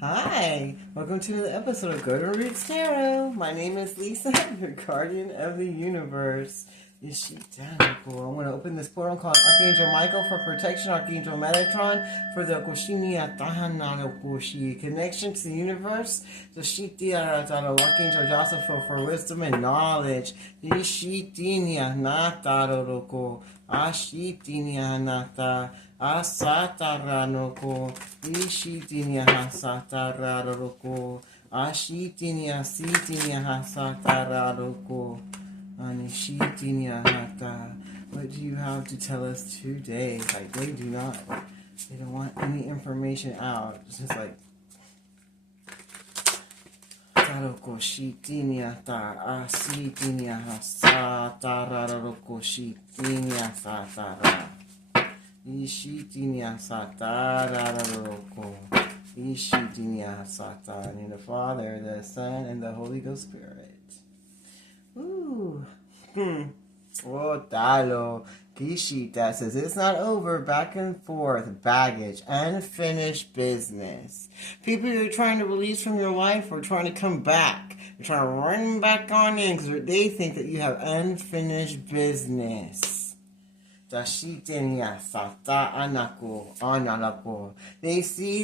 Hi, welcome to another episode of Go to Roots Tarot. My name is Lisa, your guardian of the universe. Is she down? Cool. I'm going to open this portal called Archangel Michael for protection, Archangel Metatron for the Koshini Atahana Koshi connection to the universe. So Archangel Joseph for wisdom and knowledge. Ishitinia Nataroko. Ashitinia Nata. Asataranoko, Ishitinia Hasatararoko, Ashitinia Sitinia Hasatararoko, Anishitinia Hata. What do you have to tell us today? Like, they don't want any information out. It's just like, Taroko Shitinia Ta, Asitinia Hasatararoko, Shitinia Satara. Ishitinia Satararoko. Ishitinia Sata. In the Father, the Son, and the Holy Ghost Spirit. Ooh. Oh, Talo. Kishita says it's not over. Back and forth. Baggage. Unfinished business. People you're trying to release from your life are trying to come back. They're trying to run back on in because they think that you have unfinished business. They see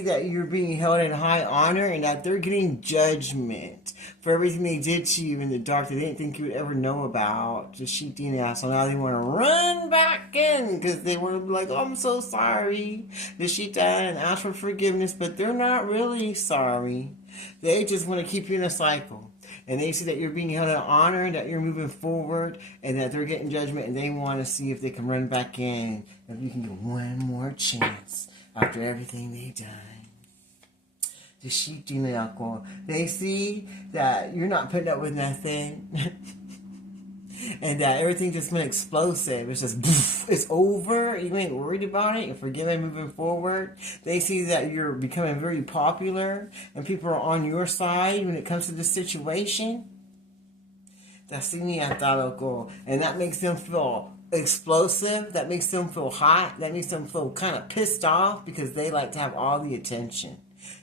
that you're being held in high honor and that they're getting judgment for everything they did to you in the dark that they didn't think you would ever know about. So now they want to run back in because they want to be like, oh, I'm so sorry. And ask for forgiveness, but they're not really sorry. They just want to keep you in a cycle. And they see that you're being held in honor, that you're moving forward, and that they're getting judgment, and they want to see if they can run back in, if you can get one more chance after everything they've done. They see that you're not putting up with nothing, and that everything just been explosive. It's just, it's over. You ain't worried about it. You're forgiven, moving forward. They see that you're becoming very popular, and people are on your side when it comes to this situation. And that makes them feel explosive. That makes them feel hot. That makes them feel kind of pissed off because they like to have all the attention.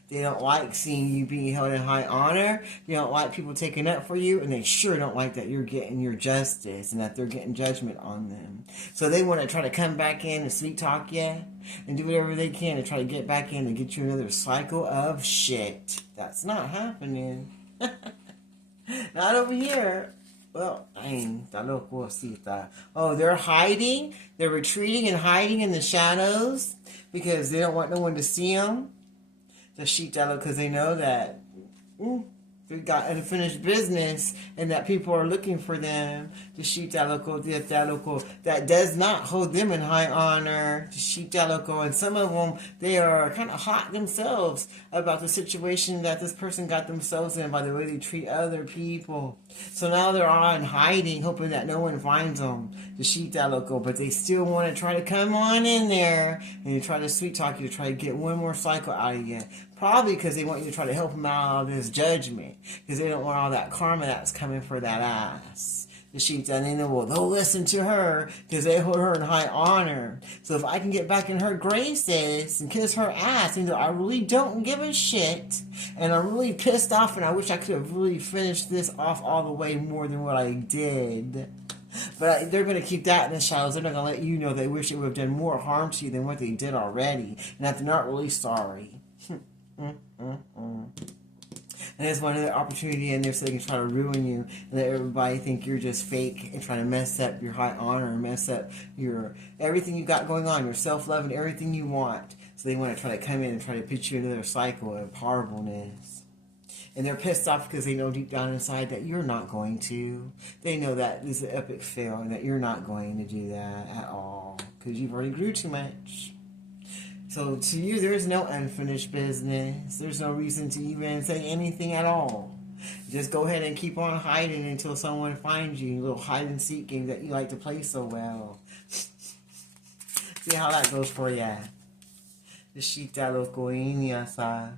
They don't like seeing you being held in high honor. They don't like people taking up for you. And they sure don't like that you're getting your justice and that they're getting judgment on them. So they want to try to come back in and sweet talk you and do whatever they can to try to get back in and get you another cycle of shit. That's not happening. Not over here. Well, oh, they're hiding. They're retreating and hiding in the shadows because they don't want no one to see them. The Shitalo, because they know that they've got unfinished business and that people are looking for them. The Shitalo, that does not hold them in high honor. The Shitalo, and some of them, they are kind of hot themselves about the situation that this person got themselves in by the way they treat other people. So now they're all in hiding, hoping that no one finds them. The Shitalo, but they still want to try to come on in there and they try to sweet talk you to try to get one more cycle out of you. Probably because they want you to try to help them out of this judgment. Because they don't want all that karma that's coming for that ass. The sheep, and they know, well, they'll listen to her because they hold her in high honor. So if I can get back in her graces and kiss her ass, and I really don't give a shit, and I'm really pissed off, and I wish I could have really finished this off all the way more than what I did. But they're going to keep that in the shadows. They're not going to let you know they wish it would have done more harm to you than what they did already, and that they're not really sorry. And there's one other opportunity in there so they can try to ruin you and let everybody think you're just fake and trying to mess up your high honor and mess up your everything you got going on, your self-love and everything you want. So they want to try to come in and try to put you in another cycle of horribleness. And they're pissed off because they know deep down inside that you're not going to. They know that this is an epic fail and that you're not going to do that at all because you've already grew too much. So to you, there's no unfinished business. There's no reason to even say anything at all. Just go ahead and keep on hiding until someone finds you. A little hide and seek game that you like to play so well. See how that goes for ya. The Shita Locoiniasa.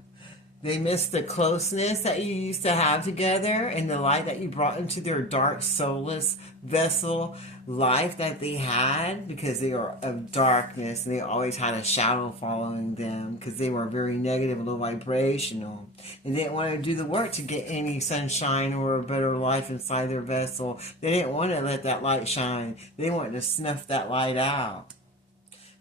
They miss the closeness that you used to have together and the light that you brought into their dark, soulless vessel life that they had, because they are of darkness and they always had a shadow following them because they were very negative, low vibrational, and they didn't want to do the work to get any sunshine or a better life inside their vessel. They didn't want to let that light shine. They wanted to snuff that light out.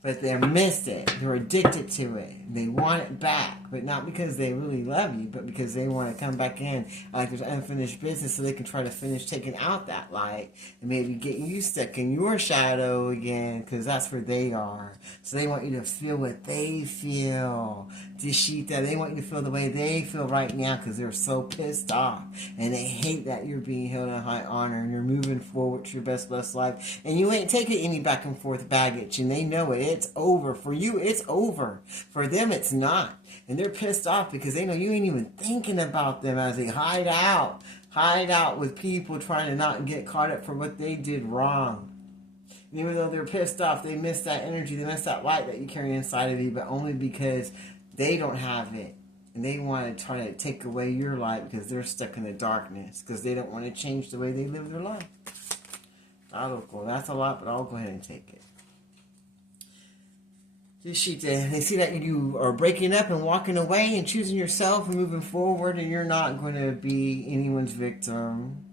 But they missed it. They're addicted to it. They want it back. But not because they really love you, but because they want to come back in like there's unfinished business so they can try to finish taking out that light and maybe get you stuck in your shadow again, because that's where they are. So they want you to feel what they feel. Dishita, they want you to feel the way they feel right now because they're so pissed off. And they hate that you're being held in high honor and you're moving forward to your best blessed life. And you ain't taking any back and forth baggage. And they know it. It's over. For you, it's over. For them, it's not. And they're pissed off because they know you ain't even thinking about them as they hide out with people trying to not get caught up for what they did wrong. And even though they're pissed off, they miss that energy, they miss that light that you carry inside of you, but only because they don't have it. And they want to try to take away your light because they're stuck in the darkness, because they don't want to change the way they live their life. That's a lot, but I'll go ahead and take it. They see that you are breaking up and walking away and choosing yourself and moving forward, and you're not going to be anyone's victim.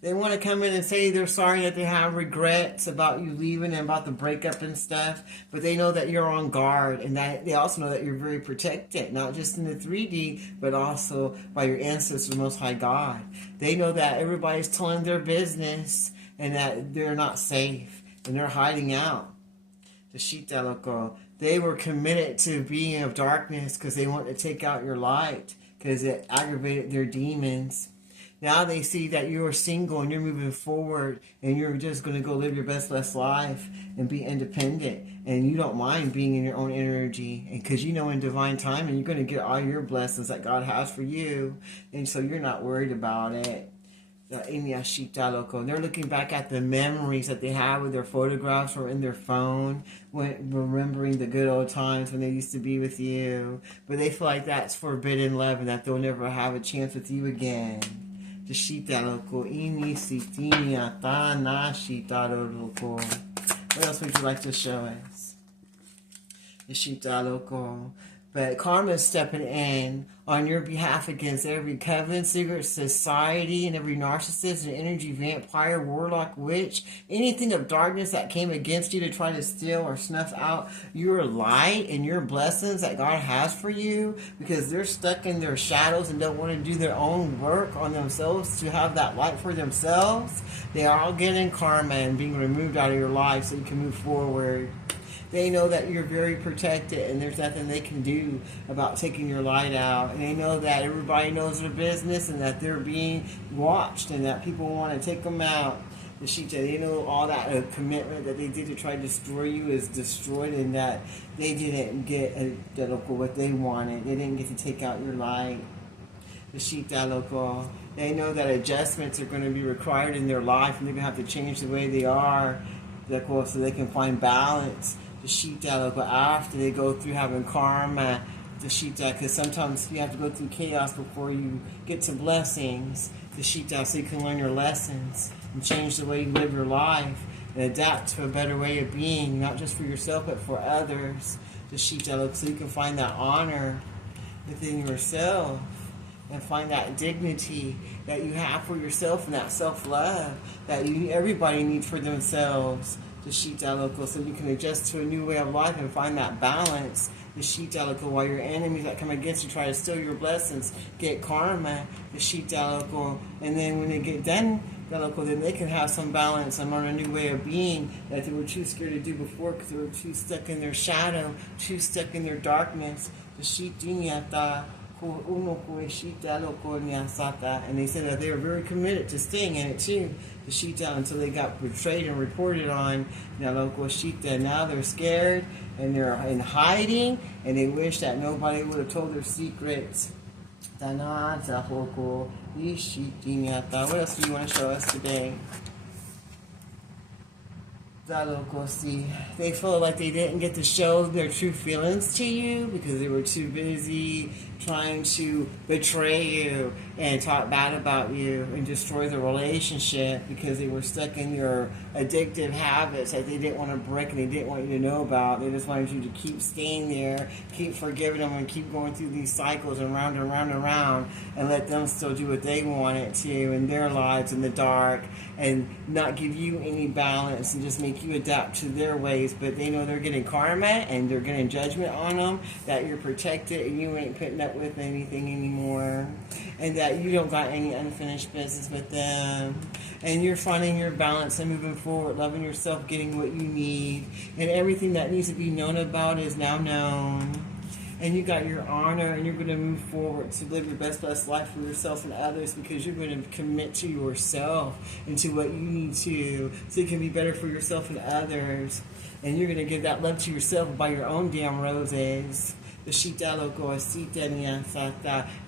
They want to come in and say they're sorry, that they have regrets about you leaving and about the breakup and stuff, but they know that you're on guard, and that they also know that you're very protected, not just in the 3D, but also by your ancestors, the Most High God. They know that everybody's telling their business and that they're not safe and they're hiding out. The Shita Loco. They were committed to being of darkness because they wanted to take out your light because it aggravated their demons. Now they see that you're single and you're moving forward and you're just going to go live your best blessed life and be independent, and you don't mind being in your own energy, and because you know in divine time and you're going to get all your blessings that God has for you, and so you're not worried about it. And they're looking back at the memories that they have with their photographs or in their phone, remembering the good old times when they used to be with you. But they feel like that's forbidden love and that they'll never have a chance with you again. What else would you like to show us? But karma is stepping in on your behalf against every coven, secret society, and every narcissist and energy vampire, warlock, witch, anything of darkness that came against you to try to steal or snuff out your light and your blessings that God has for you, because they're stuck in their shadows and don't want to do their own work on themselves to have that light for themselves. They are all getting karma and being removed out of your life so you can move forward. They know that you're very protected and there's nothing they can do about taking your light out. And they know that everybody knows their business and that they're being watched and that people want to take them out. The Shita, they know all that commitment that they did to try to destroy you is destroyed, and that they didn't get what they wanted. They didn't get to take out your light. The Shita Loco. They know that adjustments are going to be required in their life, and they're going to have to change the way they are so they can find balance. The Shita, after they go through having karma, the Shita, because sometimes you have to go through chaos before you get to blessings. The Shita, so you can learn your lessons and change the way you live your life and adapt to a better way of being, not just for yourself but for others. The Shita, so you can find that honor within yourself and find that dignity that you have for yourself and that self-love that everybody needs for themselves. The Shita Loco, so you can adjust to a new way of life and find that balance. The Shita Loco, while your enemies that come against you try to steal your blessings get karma. The Shita Loco, and then when they get done, then they can have some balance and learn a new way of being that they were too scared to do before because they were too stuck in their shadow, too stuck in their darkness. The Shita and they said that they were very committed to staying in it too, the Shita, until they got betrayed and reported on. Now they're scared and they're in hiding, and they wish that nobody would have told their secrets. What else do you want to show us today? See, they feel like they didn't get to show their true feelings to you because they were too busy trying to betray you and talk bad about you and destroy the relationship because they were stuck in your addictive habits that they didn't want to break and they didn't want you to know about. They just wanted you to keep staying there, keep forgiving them, and keep going through these cycles and round and round and round, and let them still do what they wanted to in their lives in the dark and not give you any balance and just make you adapt to their ways. But they know they're getting karma and they're getting judgment on them, that you're protected and you ain't putting up with anything anymore, and that you don't got any unfinished business with them, and you're finding your balance and moving forward, loving yourself, getting what you need, and everything that needs to be known about is now known. And you got your honor, and you're going to move forward to live your best life for yourself and others, because you're going to commit to yourself and to what you need to, so you can be better for yourself and others. And you're going to give that love to yourself by your own damn roses. And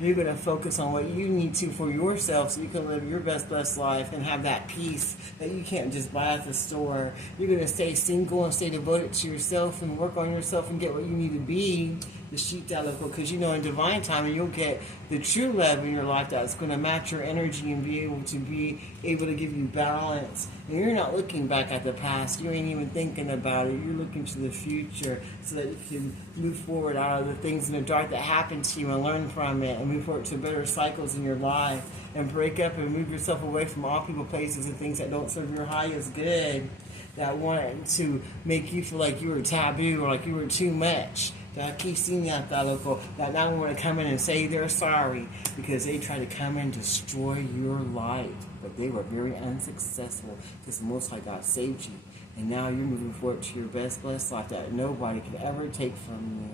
you're going to focus on what you need to for yourself, so you can live your best life and have that peace that you can't just buy at the store. You're going to stay single and stay devoted to yourself and work on yourself and get what you need to be. Because you know in divine timing you'll get the true love in your life that's going to match your energy and be able to give you balance. And you're not looking back at the past. You ain't even thinking about it. You're looking to the future so that you can move forward out of the things in the dark that happened to you and learn from it and move forward to better cycles in your life and break up and move yourself away from all people, places, and things that don't serve your highest good, that want to make you feel like you were taboo or like you were too much. That now want to come in and say they're sorry because they try to come and destroy your light. But they were very unsuccessful because the Most High God saved you. And now you're moving forward to your best blessed life that nobody could ever take from you.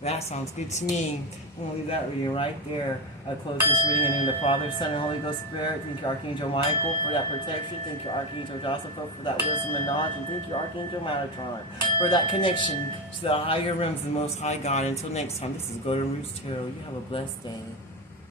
That sounds good to me. I'm going to leave that reading right there. I close this reading in the name of the Father, Son, and Holy Ghost Spirit. Thank you, Archangel Michael, for that protection. Thank you, Archangel Joseph, for that wisdom and knowledge. And thank you, Archangel Metatron, for that connection to the higher realms of the Most High God. Until next time, this is Golden Roots Tarot. You have a blessed day.